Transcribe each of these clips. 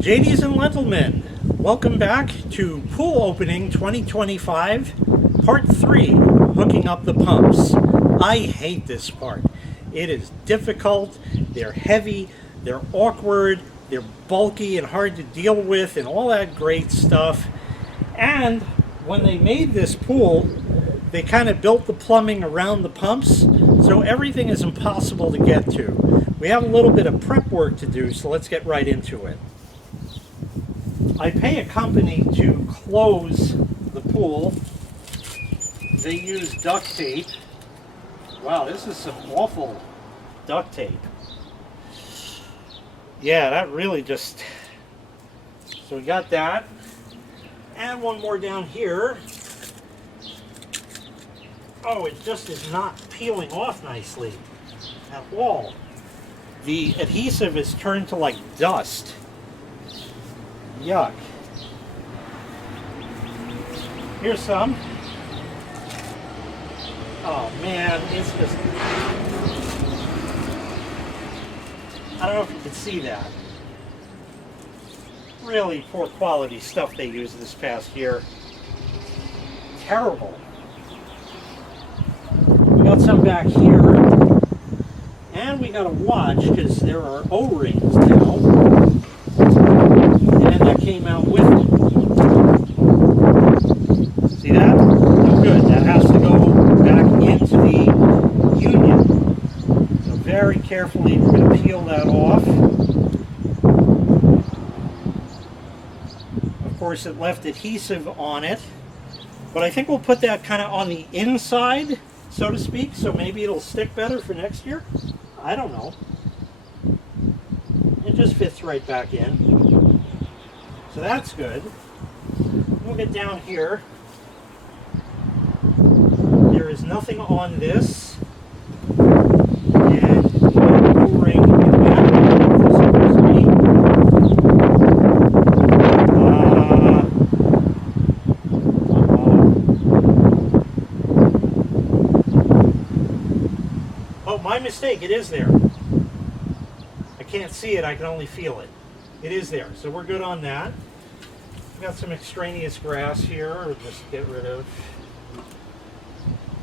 Ladies and gentlemen, welcome back to Pool Opening 2025, Part 3, Hooking Up the Pumps. I hate this part. It is difficult, they're heavy, they're awkward, they're bulky and hard to deal with and all that great stuff. And when they made this pool, they kind of built the plumbing around the pumps, so everything is impossible to get to. We have a little bit of prep work to do, so let's get right into it. I pay a company to close the pool. They use duct tape. Wow, this is some awful duct tape. Yeah, that really just... So we got that. And one more down here. Oh, it just is not peeling off nicely at all. The adhesive is turned to like dust. Yuck. Here's some. Oh man, it's just... I don't know if you can see that. Really poor quality stuff they used this past year. Terrible. We got some back here. And we got a watch because there are O-rings now. And that came out with it. See that? No good. That has to go back into the union. So very carefully we're going to peel that off. Of course it left adhesive on it. But I think we'll put that kind of on the inside, so to speak, so maybe it'll stick better for next year. I don't know. It just fits right back in. So that's good. We'll get down here. There is nothing on this. And no O-ring in the back. This supposed to be. Oh, my mistake. It is there. I can't see it. I can only feel it. It is there. So we're good on that. We've got some extraneous grass here. We'll just get rid of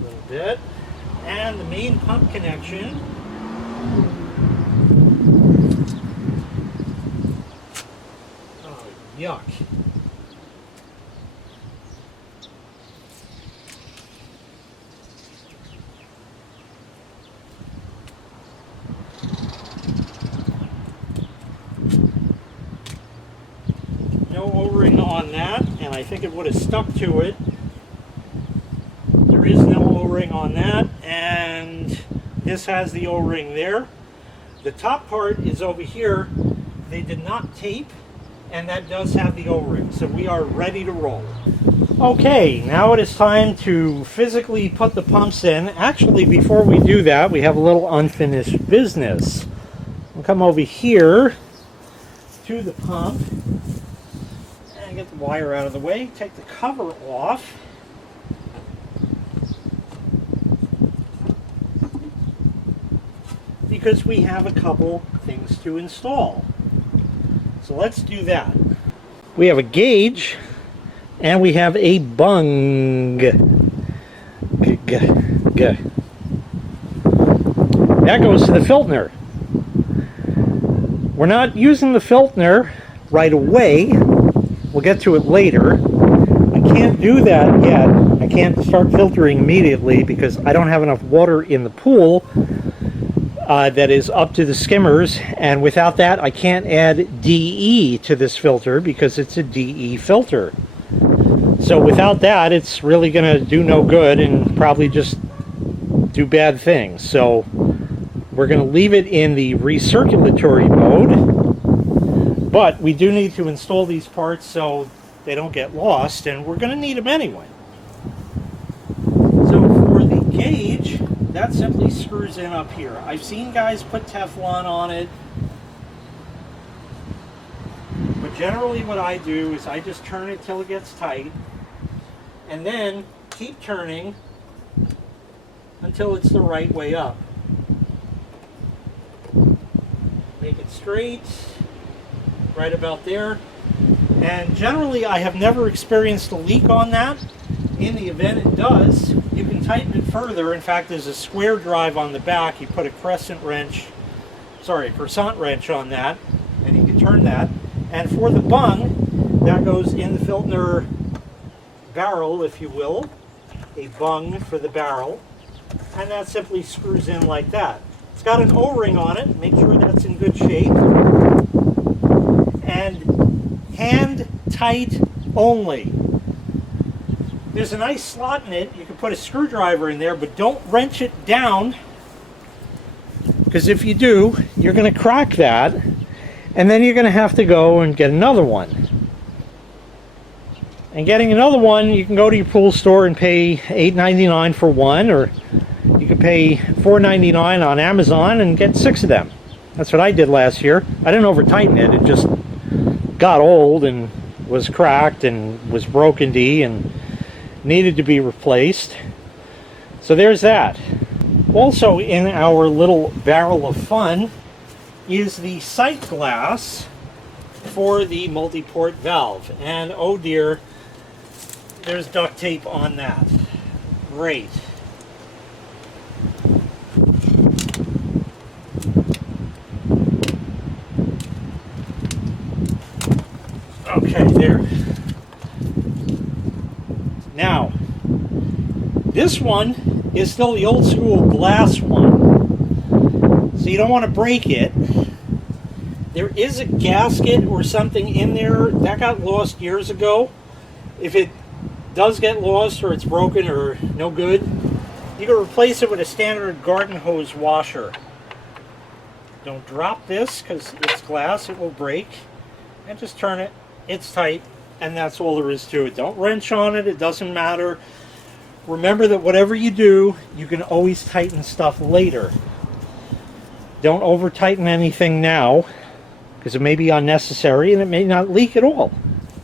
a little bit. And the main pump connection. Oh, yuck. No O-ring on that, and I think it would have stuck to it. There is no O-ring on that, and this has the O-ring there. The top part is over here. They did not tape, and that does have the O-ring, so we are ready to roll. Okay, now it is time to physically put the pumps in. Actually, before we do that, we have a little unfinished business. We'll come over here to the pump. Get the wire out of the way, take the cover off. Because we have a couple things to install. So let's do that. We have a gauge and we have a bung. That goes to the filter. We're not using the filter right away. We'll get to it later. I can't do that yet. I can't start filtering immediately because I don't have enough water in the pool that is up to the skimmers, and without that I can't add DE to this filter because it's a DE filter. So without that it's really going to do no good and probably just do bad things. So we're going to leave it in the recirculatory mode. But we do need to install these parts so they don't get lost, and we're going to need them anyway. So for the gauge, that simply screws in up here. I've seen guys put Teflon on it, but generally what I do is I just turn it till it gets tight, and then keep turning until it's the right way up. Make it straight. right about there. And generally I have never experienced a leak on that. In the event it does, you can tighten it further. In fact, there's a square drive on the back. You put a croissant wrench on that, and you can turn that. And for the bung, that goes in the Filtner barrel, if you will, a bung for the barrel, and that simply screws in like that. It's got an O-ring on it. Make sure that's in good shape. And hand tight only. There's a nice slot in it. You can put a screwdriver in there, but don't wrench it down, because if you do, you're going to crack that, and then you're going to have to go and get another one. And getting another one, you can go to your pool store and pay $8.99 for one, or you can pay $4.99 on Amazon and get 6 of them. That's what I did last year. I didn't over-tighten it. It just got old and was cracked and was broken and needed to be replaced. So there's that. Also in our little barrel of fun is the sight glass for the multi-port valve. And oh dear, there's duct tape on that. Great. Okay, there. Now, this one is still the old school glass one, so you don't want to break it. There is a gasket or something in there that got lost years ago. If it does get lost or it's broken or no good, you can replace it with a standard garden hose washer. Don't drop this because it's glass, it will break, and just turn it. It's tight, and that's all there is to it. Don't wrench on it, it doesn't matter. Remember that whatever you do, you can always tighten stuff later. Don't over tighten anything now, because it may be unnecessary and it may not leak at all.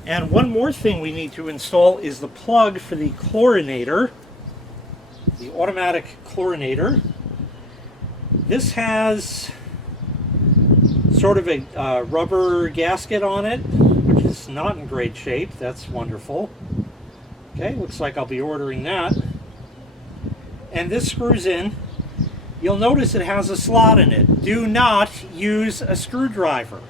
And one more thing we need to install is the plug for the chlorinator, the automatic chlorinator. This has sort of a rubber gasket on it, which is not in great shape. That's wonderful. Okay, looks like I'll be ordering that. And this screws in. You'll notice it has a slot in it. Do not use a screwdriver.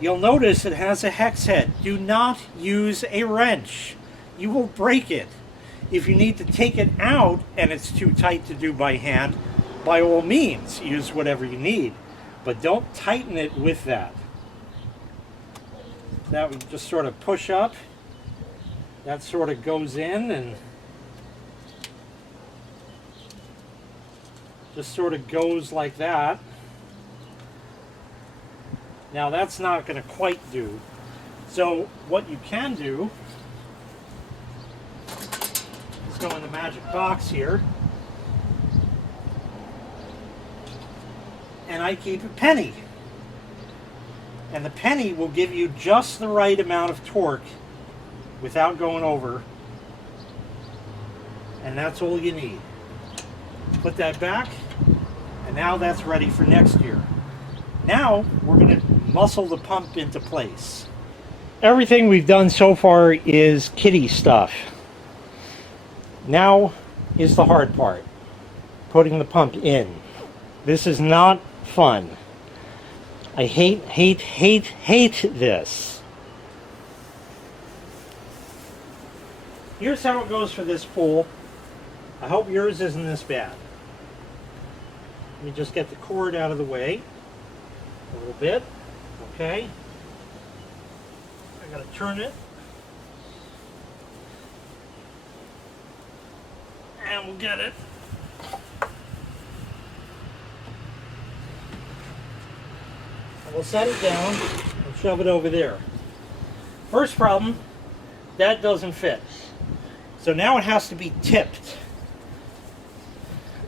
You'll notice it has a hex head. Do not use a wrench. You will break it. If you need to take it out and it's too tight to do by hand, by all means, use whatever you need. But don't tighten it with that. That would just sort of push up. That sort of goes in and just sort of goes like that. Now that's not going to quite do. So what you can do is go in the magic box here, and I keep a penny. And the penny will give you just the right amount of torque without going over. And that's all you need. Put that back, and now that's ready for next year. Now we're going to muscle the pump into place. Everything we've done so far is kiddie stuff. Now is the hard part, putting the pump in. This is not fun. I hate this. Here's how it goes for this pool. I hope yours isn't this bad. Let me just get the cord out of the way a little bit. Okay. I gotta turn it. And we'll get it. And we'll set it down and shove it over there. First problem, that doesn't fit. So now it has to be tipped.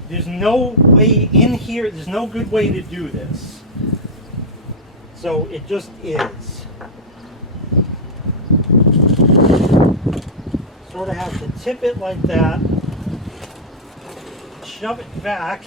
There's no way in here, there's no good way to do this. So it just is. Sort of have to tip it like that, shove it back,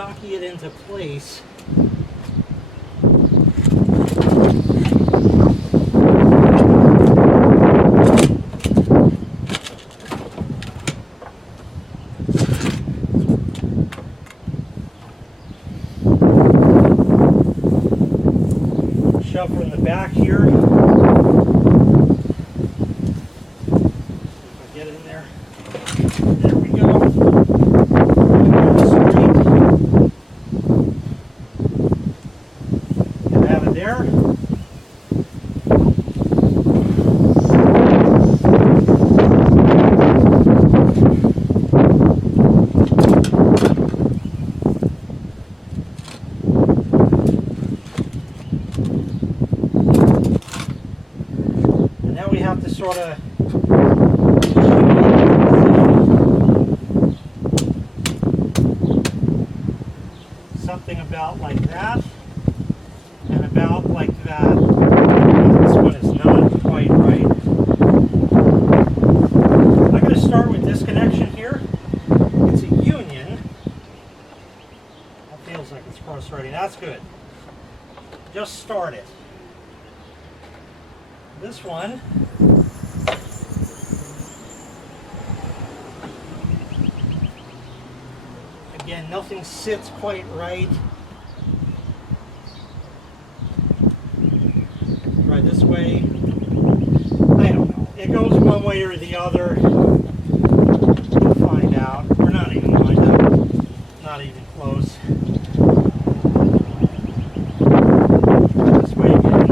jockey it into place. Shove from the back here. If I get in there. There we go. And have it there. And now we have to sort of something about like that and about like that. This one is not quite right. I'm going to start with this connection here. It's a union. That feels like it's cross-threading. That's good. Just start it. This one, again, nothing sits quite right. Try this way. I don't know. It goes one way or the other. We'll find out. We're not even lined up. Not even close. This way again.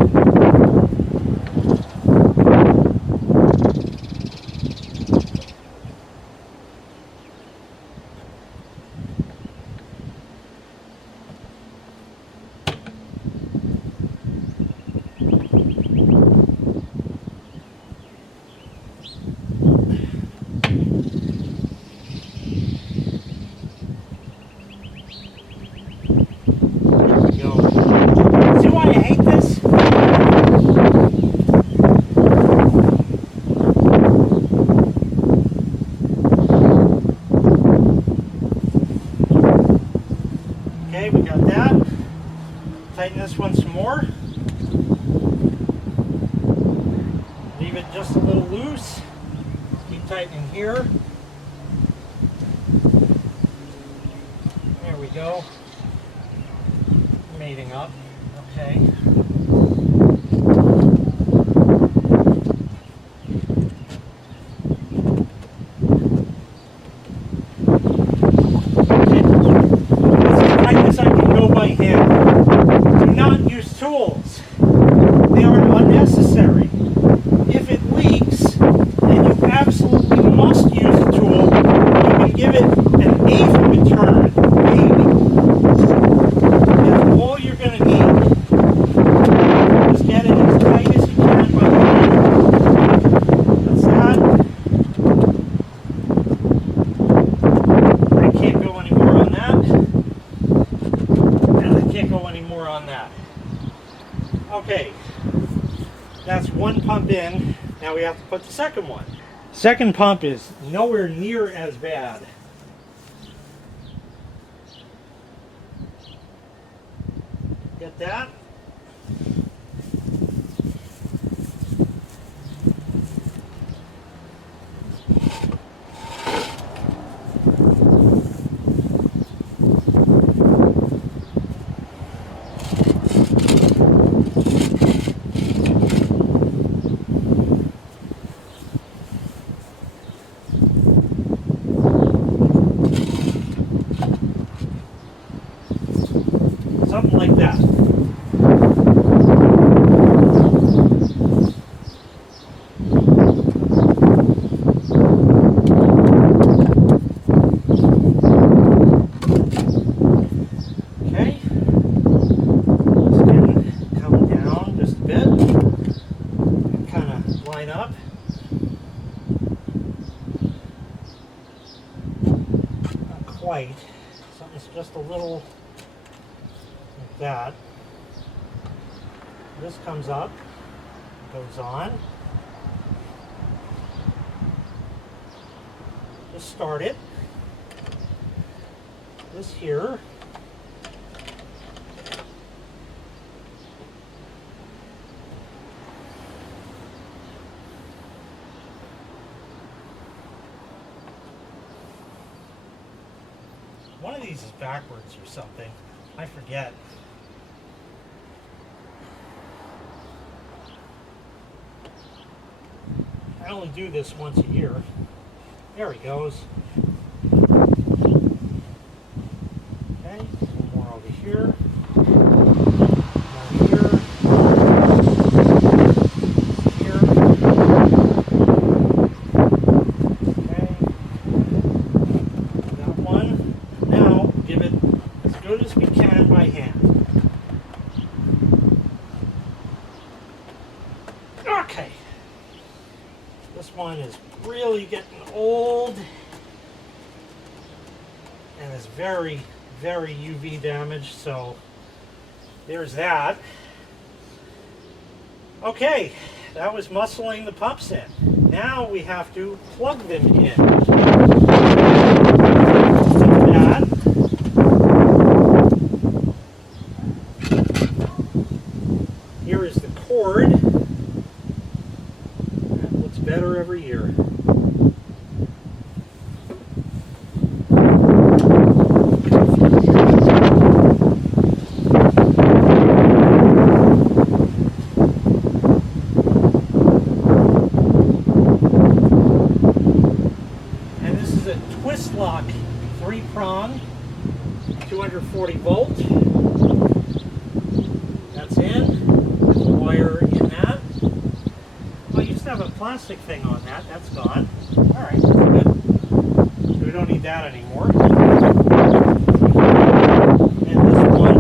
Okay, we got that. Tighten this one some more. Leave it just a little loose. Keep tightening here. There we go. Mating up. Okay. Tools. They are unnecessary. If it leaks and you absolutely must use a tool, you can give it an eighth of a turn, maybe. That's all you're going to need. Just get it as tight as you can by hand. That's that. I can't go any more on that. And I can't go any more on that. Okay, that's one pump in. Now we have to put the second one. Second pump is nowhere near as bad. Get that? Something like that. Okay. Let's come down just a bit and kind of line up. Not quite. Something's just a little like that. This comes up, goes on. Just start it. This here One of these is backwards or something. I forget. I only do this once a year. There he goes. Okay, one more over here. One here. Here. Okay. That one. Now, give it as good as we can by hand. Okay. This one is really getting old and is very, very UV damaged, so there's that. Okay, that was muscling the pumps in. Now we have to plug them in. That. Here is the cord. That looks better every year. Lock 3-prong, 240 volt. That's in. There's a wire in that. Well, I used to have a plastic thing on that. That's gone. Alright, good. So we don't need that anymore. And this one.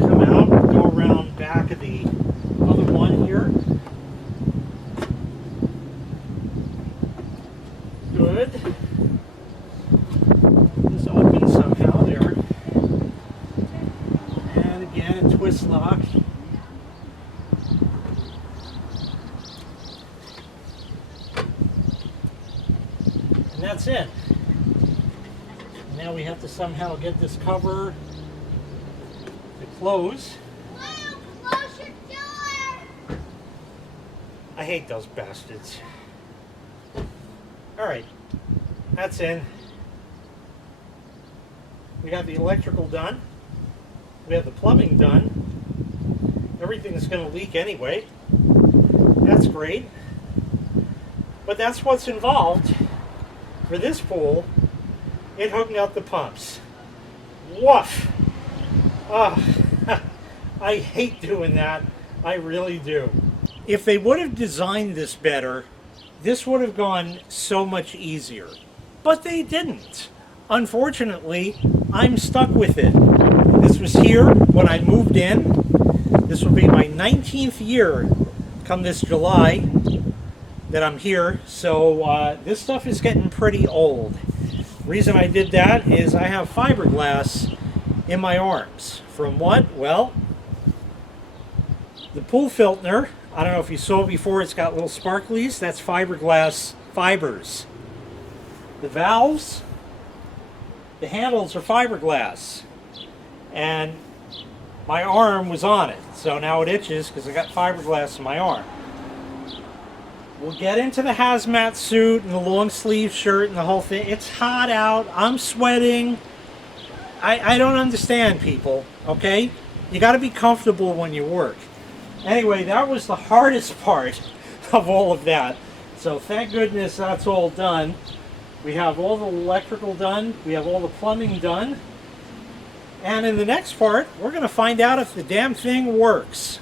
Come out, go around back of the other one here. Good. This opens somehow there. And again, a twist lock. And that's it. Now we have to somehow get this cover to close. I hate those bastards. Alright, that's in. We got the electrical done. We have the plumbing done. Everything is going to leak anyway. That's great. But that's what's involved for this pool in hooking up the pumps. Woof! Oh, I hate doing that. I really do. If they would have designed this better, this would have gone so much easier. But they didn't. Unfortunately, I'm stuck with it. This was here when I moved in. This will be my 19th year come this July that I'm here. So this stuff is getting pretty old. The reason I did that is I have fiberglass in my arms. From what? Well, the pool filter. I don't know if you saw it before, it's got little sparklies. That's fiberglass fibers. The valves, the handles are fiberglass. And my arm was on it. So now it itches because I got fiberglass in my arm. We'll get into the hazmat suit and the long sleeve shirt and the whole thing. It's hot out. I'm sweating. I don't understand, people. Okay? You got to be comfortable when you work. Anyway, that was the hardest part of all of that. So thank goodness that's all done. We have all the electrical done. We have all the plumbing done. And in the next part, we're going to find out if the damn thing works.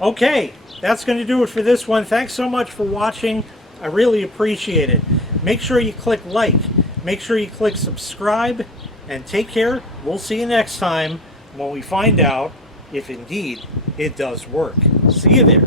Okay, that's going to do it for this one. Thanks so much for watching. I really appreciate it. Make sure you click like. Make sure you click subscribe. And take care. We'll see you next time when we find out if indeed it does work. See you there.